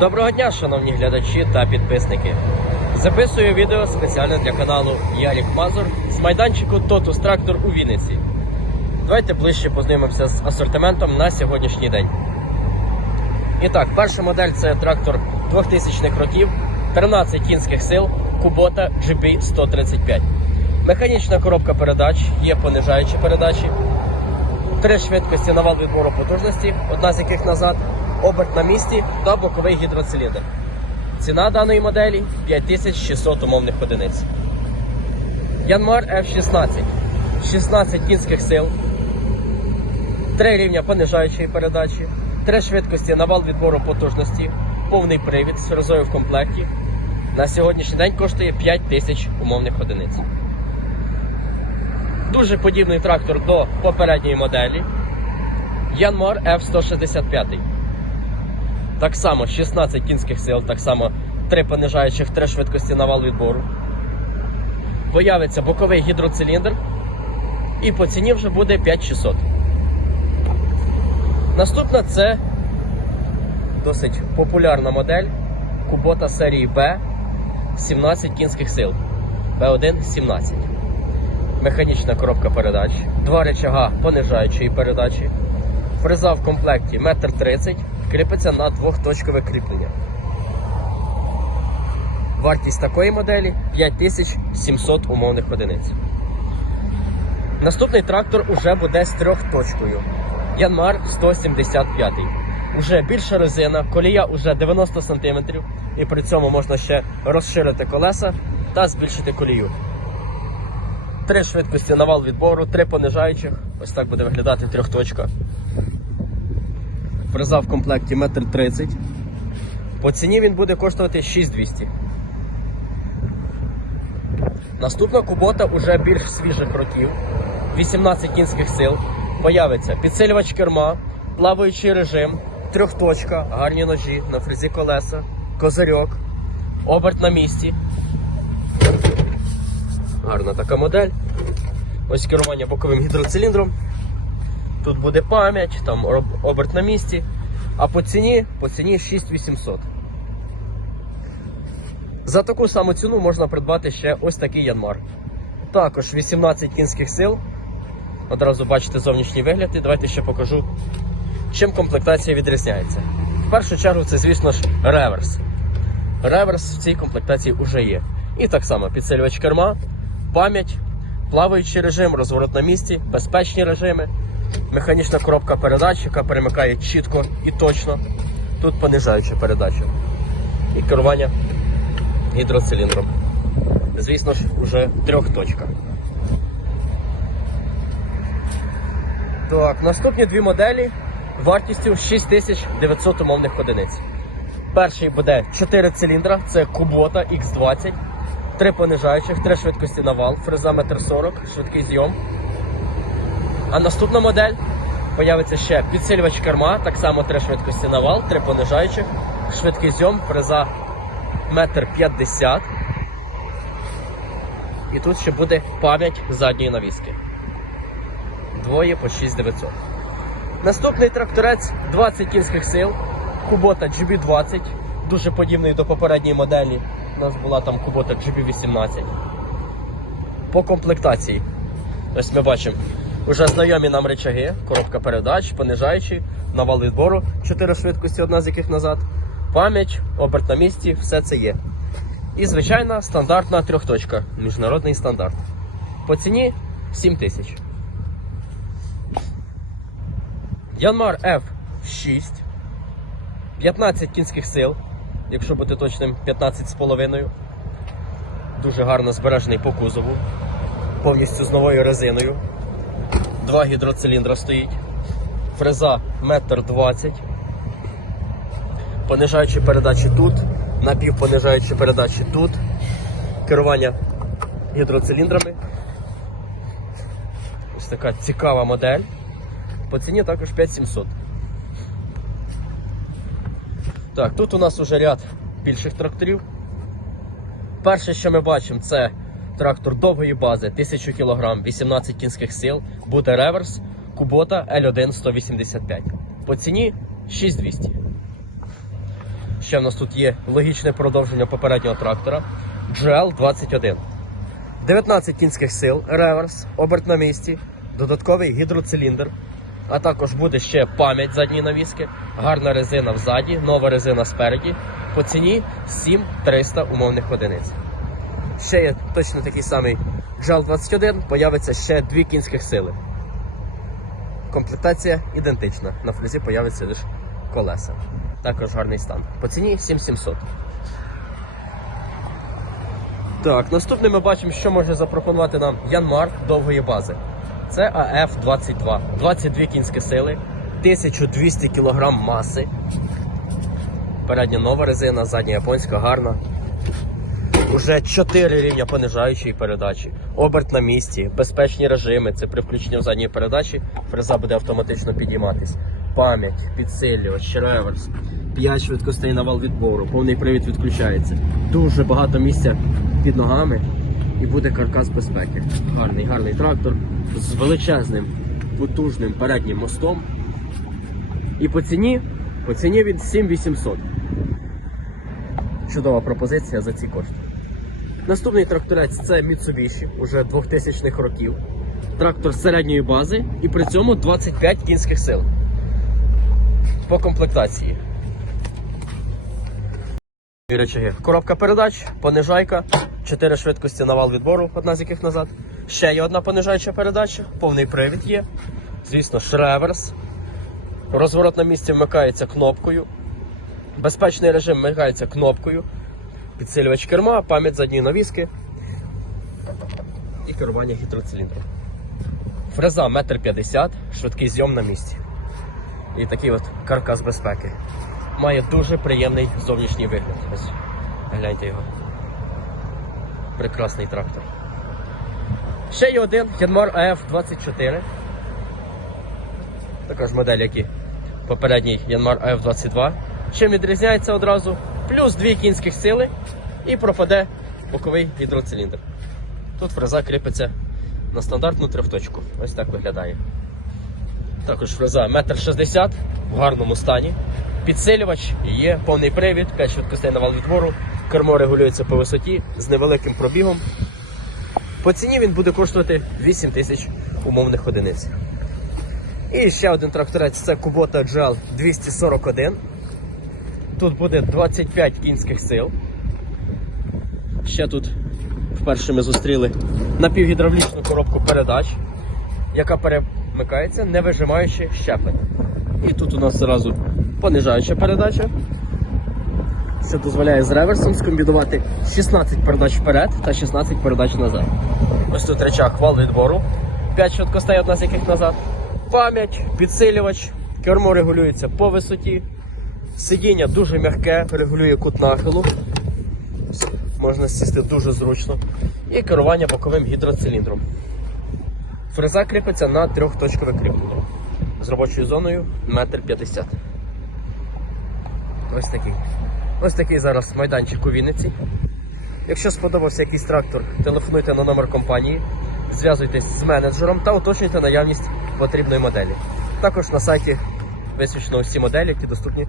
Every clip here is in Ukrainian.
Доброго дня, шановні глядачі та підписники. Записую відео спеціально для каналу Ярік Мазур з майданчику Тотус Трактор у Вінниці. Давайте ближче познайомимося з асортиментом на сьогоднішній день. І так, перша модель це трактор 2000-х років, 13 кінських сил, Kubota GB135. Механічна коробка передач, є понижаючі передачі, три швидкості на вал відбору потужності, одна з яких назад, оберт на місці та боковий гідроциліндр. Ціна даної моделі 5600 умовних одиниць. Янмар F16. 16 кінських сил, 3 рівня понижаючої передачі, 3 швидкості на вал відбору потужності, повний привід з фрезою в комплекті. На сьогоднішній день коштує 5000 умовних одиниць. Дуже подібний трактор до попередньої моделі. Янмар F165. Так само 16 кінських сил, так само 3 понижаючих, 3 швидкості на вал відбору. Появиться боковий гідроциліндр. І по ціні вже буде 5600. Наступна це досить популярна модель Kubota серії B 17 кінських сил. B1 17 механічна коробка передач, два рычага понижаючої передачі, фреза в комплекті 1,30 м, кріпиться на двохточкове кріплення. Вартість такої моделі 5700 умовних одиниць. Наступний трактор уже буде з трьохточкою. Янмар 175. Уже більша резина, колія уже 90 см, і при цьому можна ще розширити колеса та збільшити колію. Три швидкості на вал відбору, три понижаючих. Ось так буде виглядати трьохточка. Фреза в комплекті 1,30 м. По ціні він буде коштувати 6200. Наступна кубота уже більш свіжих років. 18 кінських сил. Появиться підсилювач керма, плаваючий режим, трьохточка, гарні ножі на фрезі колеса, козирьок, оберт на місці. Гарна така модель. Ось керування боковим гідроциліндром. Тут буде пам'ять, там оберт на місці. А по ціні, по ціні 6800. За таку саму ціну можна придбати ще ось такий янмар. Також 18 кінських сил. Одразу бачите зовнішній вигляд, і давайте ще покажу, чим комплектація відрізняється. В першу чергу, це, звісно ж, реверс. Реверс в цій комплектації вже є. І так само підсилювач керма, пам'ять, плаваючий режим, розворот на місці, безпечні режими, механічна коробка передач, яка перемикає чітко і точно. Тут понижаюча передача. І керування гідроциліндром. Звісно ж, уже трьохточка. Так, наступні дві моделі вартістю 6900 умовних одиниць. Перший буде 4 циліндра, це Kubota X20, 3 понижаючих, 3 швидкості на вал, фреза 1,40 м, швидкий зйом. А наступна модель появиться ще підсилювач керма, так само 3 швидкості на вал, 3 понижаючих, швидкий зйом, фреза 1,50 м. І тут ще буде пам'ять задньої навіски. Двоє по 6900. Наступний тракторець 20 кінських сил. Kubota GB20, дуже подібний до попередньої моделі. У нас була там Kubota GB18. По комплектації. Ось ми бачимо вже знайомі нам речаги, коробка передач, понижаючі, навал відбору, 4 швидкості, одна з яких назад, пам'ять, оберт на місці, все це є. І звичайна стандартна трьохточка, міжнародний стандарт. По ціні 7 тисяч. Янмар F6. 15 кінських сил, якщо бути точним, 15,5. Дуже гарно збережений по кузову. Повністю з новою резиною. Два гідроциліндра стоїть. Фреза 1,20 м. Понижаючі передачі тут. Напівпонижаючі передачі тут. Керування гідроциліндрами. Ось така цікава модель. По ціні також 5700. Так, тут у нас уже ряд більших тракторів. Перше, що ми бачимо, це трактор довгої бази 1000 кг, 18 кінських сил, буде реверс, Kubota L1 185. По ціні 6200. Ще в нас тут є логічне продовження попереднього трактора GL21. 19 кінських сил, реверс, оберт на місці, додатковий гідроциліндр, а також буде ще пам'ять задньої навіски, гарна резина взаді, нова резина спереді. По ціні 7300 умовних одиниць. Ще є точно такий самий GL21, появиться ще дві кінських сили. Комплектація ідентична. На фрезі появиться лише колеса. Також гарний стан. По ціні 7700. Так, наступне ми бачимо, що може запропонувати нам Янмар довгої бази. Це АФ-22. 22 кінські сили, 1200 кг маси. Передня нова резина, задня японська, гарна. Уже 4 рівня понижаючої передачі, оберт на місці, безпечні режими. Це при включенні в задньої передачі фреза буде автоматично підійматись. Пам'ять, підсилювач, реверс, 5 швидкостей на вал відбору, повний привід відключається. Дуже багато місця під ногами і буде каркас безпеки. Гарний, гарний трактор з величезним, потужним переднім мостом. І по ціні, по ціні він 7800. Чудова пропозиція за ці кошти. Наступний тракторець це Mitsubishi, уже 2000-х років. Трактор середньої бази і при цьому 25 кінських сил. По комплектації. Речаги. Коробка передач, понижайка, 4 швидкості на вал відбору, одна з яких назад. Ще є одна понижаюча передача, повний привід є. Звісно, ж, реверс. Розворот на місці вмикається кнопкою. Безпечний режим вмикається кнопкою. Підсилювач керма, пам'ять задньої навіски і керування гідроциліндром. Фреза 1,50 м, швидкий зйом на місці. І такий от каркас безпеки. Має дуже приємний зовнішній вигляд. Ось гляньте його. Прекрасний трактор. Ще є один Янмар AF24. Така ж модель, як і попередній Янмар AF22. Чим відрізняється одразу? Плюс дві кінських сили і пропаде боковий гідроциліндр. Тут фреза кріпиться на стандартну трьохточку. Ось так виглядає. Також фреза 1,60 м в гарному стані. Підсилювач є повний привід, 5 швидкостей на вал відвору, кермо регулюється по висоті з невеликим пробігом. По ціні він буде коштувати 8 тисяч умовних одиниць. І ще один тракторець це Kubota GL 241. Тут буде 25 кінських сил. Ще тут вперше ми зустріли напівгідравлічну коробку передач, яка перемикається, не вижимаючи щеплення. І тут у нас зразу понижаюча передача, що дозволяє з реверсом скомбінувати 16 передач вперед та 16 передач назад. Ось тут речах вал відбору, 5 швидкостей, одна з яких назад. Пам'ять, підсилювач, кермо регулюється по висоті. Сидіння дуже м'яке, регулює кут нахилу. Можна сісти дуже зручно. І керування боковим гідроциліндром. Фреза кріпиться на трьохточкове кріплення. З робочою зоною 1,50 м. Ось такий. Ось такий зараз майданчик у Вінниці. Якщо сподобався якийсь трактор, телефонуйте на номер компанії, зв'язуйтесь з менеджером та уточнюйте наявність потрібної моделі. Також на сайті висвічено всі моделі, які доступні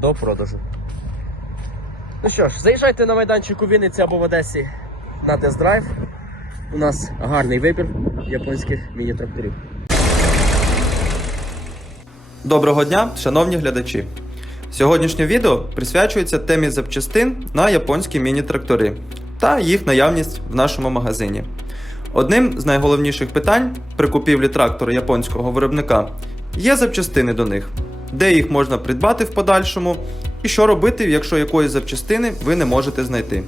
до продажу. Ну що ж, заїжджайте на майданчик у Вінниці або в Одесі на тест-драйв. У нас гарний вибір японських міні-тракторів. Доброго дня, шановні глядачі! Сьогоднішнє відео присвячується темі запчастин на японські міні-трактори та їх наявність в нашому магазині. Одним з найголовніших питань при купівлі трактора японського виробника є запчастини до них, де їх можна придбати в подальшому, і що робити, якщо якоїсь запчастини ви не можете знайти.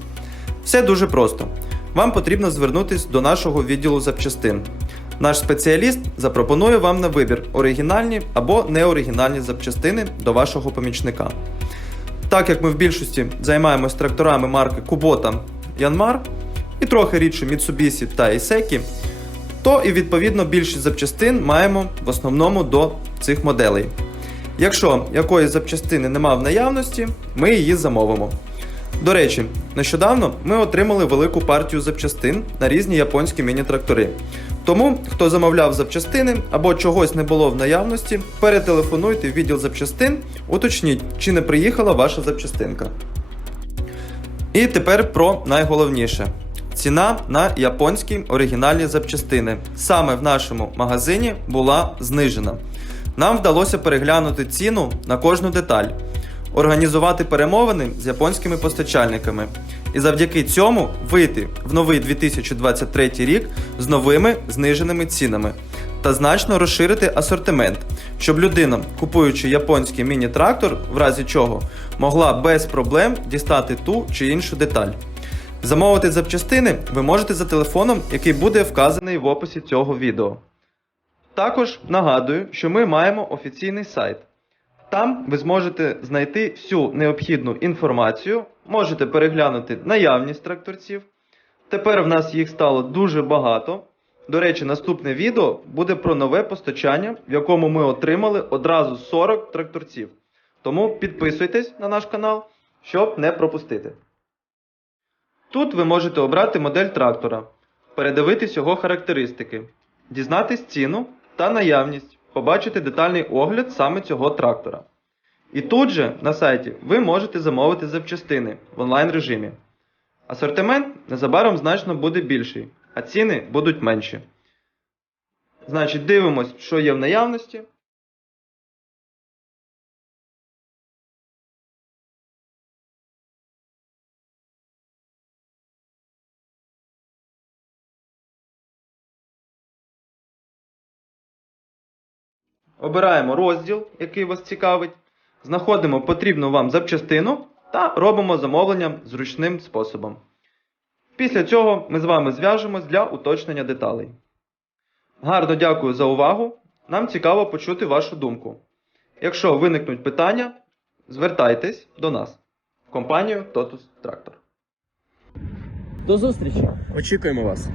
Все дуже просто. Вам потрібно звернутися до нашого відділу запчастин. Наш спеціаліст запропонує вам на вибір оригінальні або неоригінальні запчастини до вашого помічника. Так як ми в більшості займаємось тракторами марки Kubota Yanmar і трохи рідше Mitsubishi та Iseki, то і відповідно більшість запчастин маємо в основному до цих моделей. Якщо якоїсь запчастини нема в наявності, ми її замовимо. До речі, нещодавно ми отримали велику партію запчастин на різні японські міні-трактори. Тому, хто замовляв запчастини або чогось не було в наявності, перетелефонуйте в відділ запчастин, уточніть, чи не приїхала ваша запчастинка. І тепер про найголовніше: ціна на японські оригінальні запчастини саме в нашому магазині була знижена. Нам вдалося переглянути ціну на кожну деталь, організувати перемовини з японськими постачальниками і завдяки цьому вийти в новий 2023 рік з новими зниженими цінами та значно розширити асортимент, щоб людина, купуючи японський міні-трактор, в разі чого, могла без проблем дістати ту чи іншу деталь. Замовити запчастини ви можете за телефоном, який буде вказаний в описі цього відео. Також нагадую, що ми маємо офіційний сайт. Там ви зможете знайти всю необхідну інформацію, можете переглянути наявність тракторців. Тепер в нас їх стало дуже багато. До речі, наступне відео буде про нове постачання, в якому ми отримали одразу 40 тракторців. Тому підписуйтесь на наш канал, щоб не пропустити. Тут ви можете обрати модель трактора, передивитись його характеристики, дізнатись ціну та наявність, побачити детальний огляд саме цього трактора. І тут же на сайті ви можете замовити запчастини в онлайн режимі. Асортимент незабаром значно буде більший, а ціни будуть менші. Значить, дивимось, що є в наявності. Обираємо розділ, який вас цікавить, знаходимо потрібну вам запчастину та робимо замовлення зручним способом. Після цього ми з вами зв'яжемось для уточнення деталей. Гарно дякую за увагу. Нам цікаво почути вашу думку. Якщо виникнуть питання, звертайтесь до нас в компанію Totus Tractor. До зустрічі! Очікуємо вас!